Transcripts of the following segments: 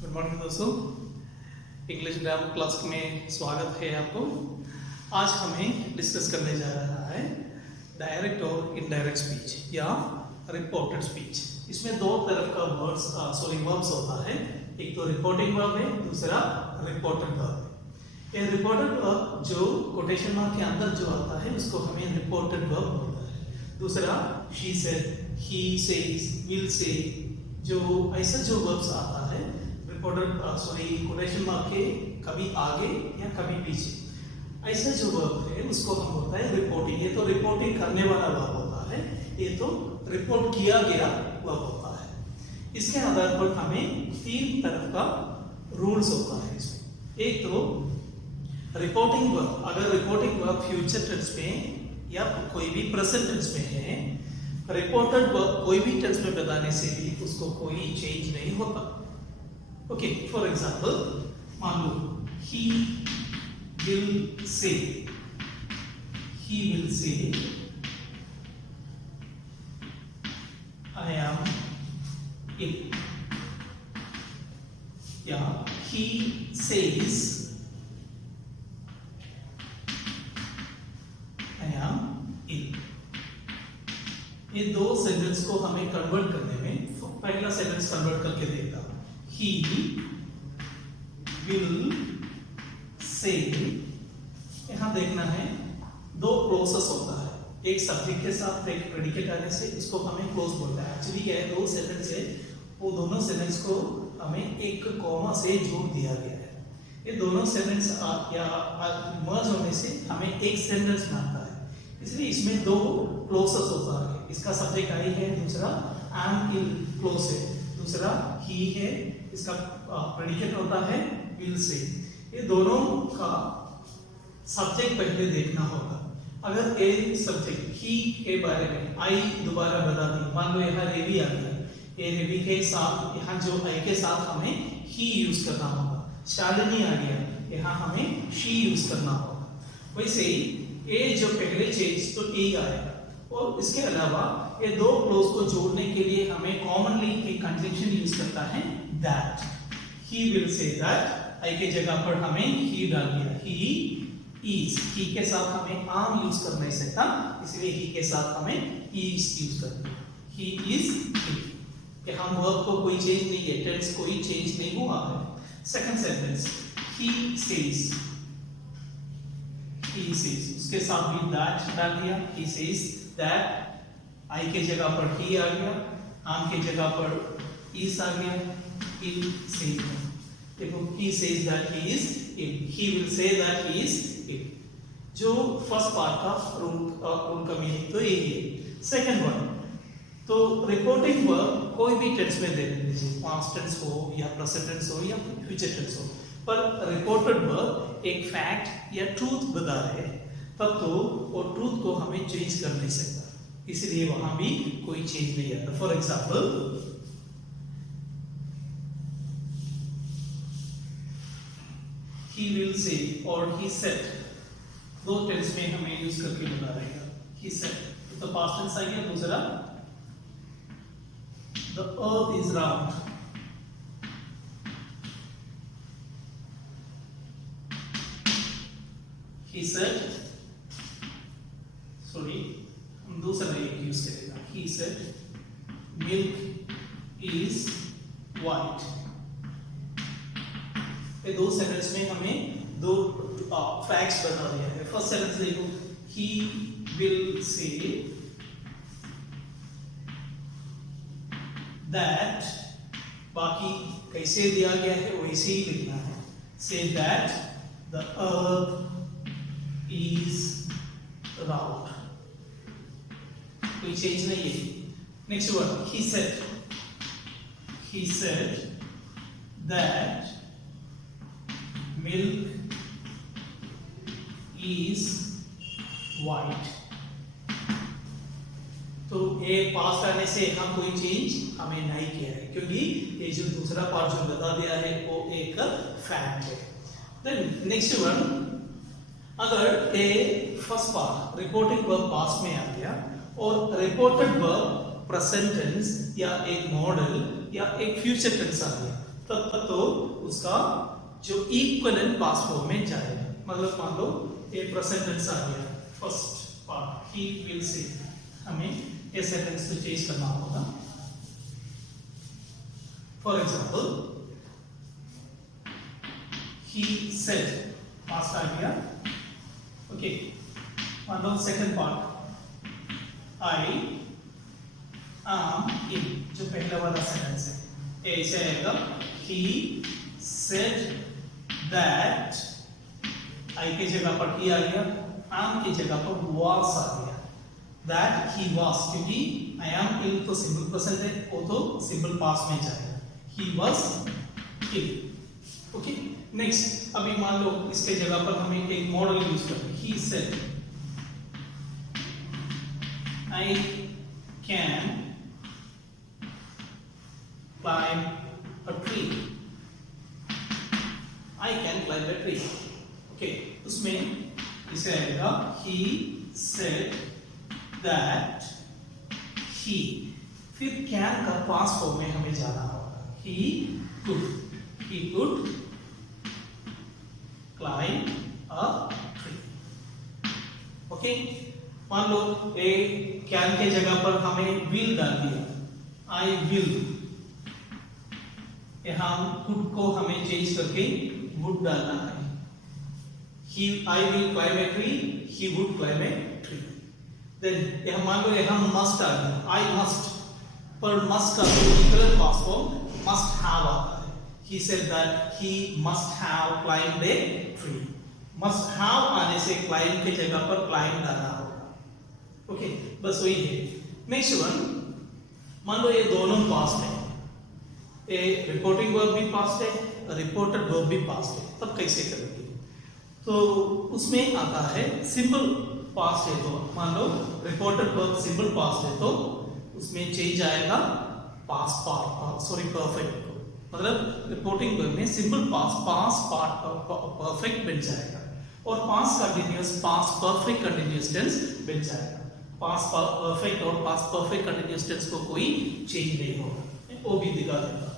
Good morning दोस्तों, English grammar class में स्वागत है आपको। आज हमें डिस्कस करने जा रहा है डायरेक्ट और इनडायरेक्ट स्पीच या रिपोर्टेड स्पीच। इसमें दो तरफ का वर्ब्स होता है, एक तो रिपोर्टिंग वर्ब है, दूसरा रिपोर्टेड वर्ब है। ये रिपोर्टेड वर्ब जो कोटेशन मार्क के अंदर जो आता है उसको हमें रिपोर्टेड वर्ब बोलता है। दूसरा she said, he says, will say, जो ऐसा जो वर्ब्स आता है कोटेशन मार्क के कभी आगे या कभी पीछे, ऐसा जो वर्ब है उसको हम बोलते हैं रिपोर्टिंग। ये तो रिपोर्टिंग करने वाला वर्ब होता है, ये तो रिपोर्ट किया गया वर्ब होता है। इसके आधार पर हमें तीन तरफ का रूल्स होता है इसमें। एक तो रिपोर्टिंग वर्ब, अगर रिपोर्टिंग वर्ब फ्यूचर टेंस में या कोई भी प्रेजेंट टेंस में है, रिपोर्टेड वर्ब कोई भी टेंस में बताने से भी उसको कोई चेंज नहीं होता। ओके, फॉर एग्जाम्पल मान लो he will say, I am ill, या he says I am ill। ये दो सेंटेंस को हमें कन्वर्ट करने में पहला सेंटेंस कन्वर्ट करके देखता हूं। He will say, यहाँ देखना है दो प्रोसेस होता है, एक सब्जेक्ट के साथ एक प्रेडिकेट आने से इसको हमें क्लोज बोलता है। एक्चुअली क्या है, दो सेंटेंस है, वो दोनों सेंटेंस को हमें एक कॉमा से जोड़ दिया गया है। ये दोनों सेंटेंस या मर्ज होने से हमें एक सेंटेंस बनता है, इसलिए इसमें दो क्लोजेस होता है। इसका सब्जेक्ट आई है, दूसरा am in क्लोज है, दूसरा he है, इसका प्रेडिकेट होता है will से। ये दोनों का सब्जेक्ट पहले देखना होगा। अगर ए सब्जेक्ट ही के बारे में आई दोबारा बता दी, मान लो यहाँ रेवी आ गया, ये रेवी के साथ यहाँ जो आई के साथ हमें ही यूज करना होगा। शालिनी आ गया, यहाँ हमें शी यूज करना होगा। वैसे ही ए जो पहले चेंज तो ए आएगा। और इसके अलावा ये दो क्लोज को जोड़ने के लिए हमें कॉमनली एक कंजंक्शन यूज करता है that. he will say that, I के जगह पर हमें he डाल दिया, he is, he के साथ हमें am यूज कर नहीं सकता, इसलिए he के साथ हमें is यूज करना। he is he, यहाँ वर्ब को कोई चेंज नहीं है, टेंस कोई चेंज नहीं हुआ है। सेकंड सेंटेंस he says, उसके साथ भी that डाल दिया, he says that, I के जगह पर he आ गया, am के जगह पर is आ गया, he says, देखो he says that he is ill, he will say that he is ill। जो फर्स्ट पार्ट का रूल का मीनिंग तो यही है। सेकंड वन तो रिपोर्टिंग वर्ब कोई भी टेंस में दे दीजिए, पास्ट टेंस हो या प्रेजेंट टेंस हो या फ्यूचर टेंस हो, पर रिपोर्टेड वर्ब एक फैक्ट या ट्रूथ बता रहे हैं, तब तो वो ट्रूथ को हमें चेंज कर नहीं सकता, इसलिए वहां भी कोई चेंज नहीं आता। For example he will say और he said, दो टेंस में हमें यूज करके बता रहे हैं। he said तो पास्ट टेंस आ गया, दूसरा the earth is round, he said, sorry हम दूसरा एक यूज करेगा, he said milk is white। ये दो सेंटेंस में हमें दो फैक्ट्स बता दिया है। फर्स्ट सेंटेंस देखो, he will say that, बाकी कैसे दिया गया है वैसे ही लिखना है। say that the earth is round, कोई चेंज नहीं है। Next word he said that milk is white। तो ये पास्ट आने से यहाँ कोई चेंज हमें नहीं किया है, क्योंकि ये जो दूसरा पार्ट जो बता दिया है वो एक फैक्ट है। देन नेक्स्ट वन, अगर A first part reporting verb past में आ गया और रिपोर्टेड वर्ब प्रेजेंट टेंस या एक मॉडल या एक फ्यूचर टेंस आ गया, तब तक तो उसका जो इक्विवेलेंट पास्ट फॉर्म में जाएगा। मतलब मान लो ये प्रेजेंट टेंस आ गया, फर्स्ट पार्ट ही विल सी, हमें ये सेंटेंस को चेंज करना होगा। For example he said, past आ गया, ओके। मान लो second part I am in, जो पहला वाला सेंटेंस है, ऐसे आएगा he said that, I की जगह पर he आ गया, am की जगह पर was आ गया, that he was, क्योंकि I am in तो सिंपल प्रेजेंट है, वो तो सिंपल पास्ट में जाएगा, he was in, okay. Next अभी मान लो इसके जगह पर हमें एक मॉडल यूज करें, he said I can climb a tree, I can climb a tree, okay. उसमें इसे आएगा he said that he, फिर can का पास्ट फॉर्म में हमें जाना होगा, he could climb a tree, okay. मान लो ए कैन के जगह पर हमें विल डाल दिया, आई विल, यहाँ कुड को हमें चेंज करके वुड डालना है, he I will climb a tree, he would climb a tree. Then यहाँ मान लो यहाँ मस्ट आ गया, आई मस्ट, पर मस्ट का equivalent past form must have आता है, he said that he must have climbed a tree, must have आने से climb के जगह पर climb डालना होगा, ओके। बस वही है। नेक्स्ट वन, मान लो ये दोनों पास्ट है, ये रिपोर्टिंग वर्ब भी पास्ट है, रिपोर्टेड वर्ब भी पास्ट है, तब कैसे करेंगे? तो उसमें आता है सिंपल पास्ट है, तो मान लो रिपोर्टेड वर्ब सिंपल पास्ट है तो उसमें चेंज आएगा पास्ट पार्ट, सॉरी परफेक्ट, मतलब रिपोर्टिंग वर्ब में सिंपल पास्ट पार्ट परफेक्ट बन जाएगा, और past continuous past perfect continuous tense बन जाएगा। पास्ट परफेक्ट और पास्ट परफेक्ट कंटिन्यूअस टेंस को कोई चेंज नहीं होगा, वो भी दिखा देगा।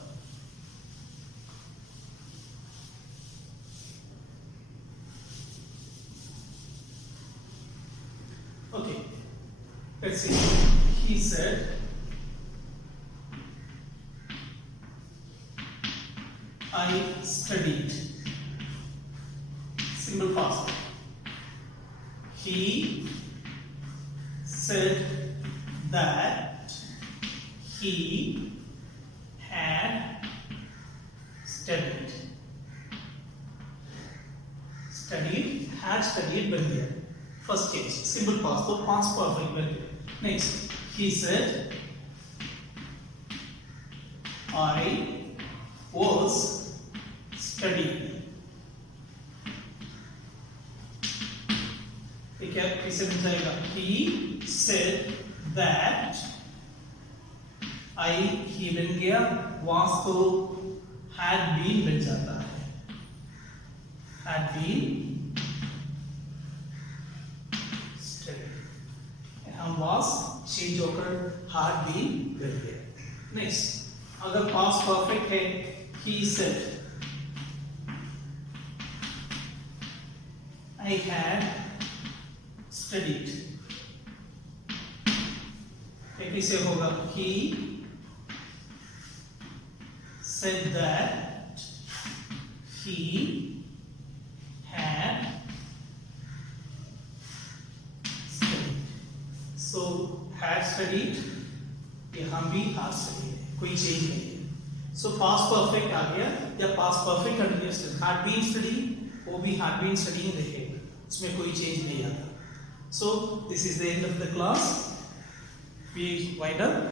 Okay, let's see, he said I studied, simple past, he said that he had studied, had studied बन गया, फर्स्ट केस सिंपल पास्ट तो पास्ट परफेक्ट बन गया। Next, he said I was studying, क्या किसे बन जाएगा? He said that I, he बन गया, was तो had been बन जाता है, had been studying, यहाँ was चेंज होकर had been बन गया। नेक्स्ट, अगर past perfect है, he said I had studied, कैसे होगा? He said that he had studied, so had studied, यहाँ भी had studied है, कोई चेंज नहीं है। So past perfect आ गया या past perfect continuous tense, had been studying, वो भी had been studying रहेगा, उसमें कोई चेंज नहीं आता। So this is the end of the class. We wind up.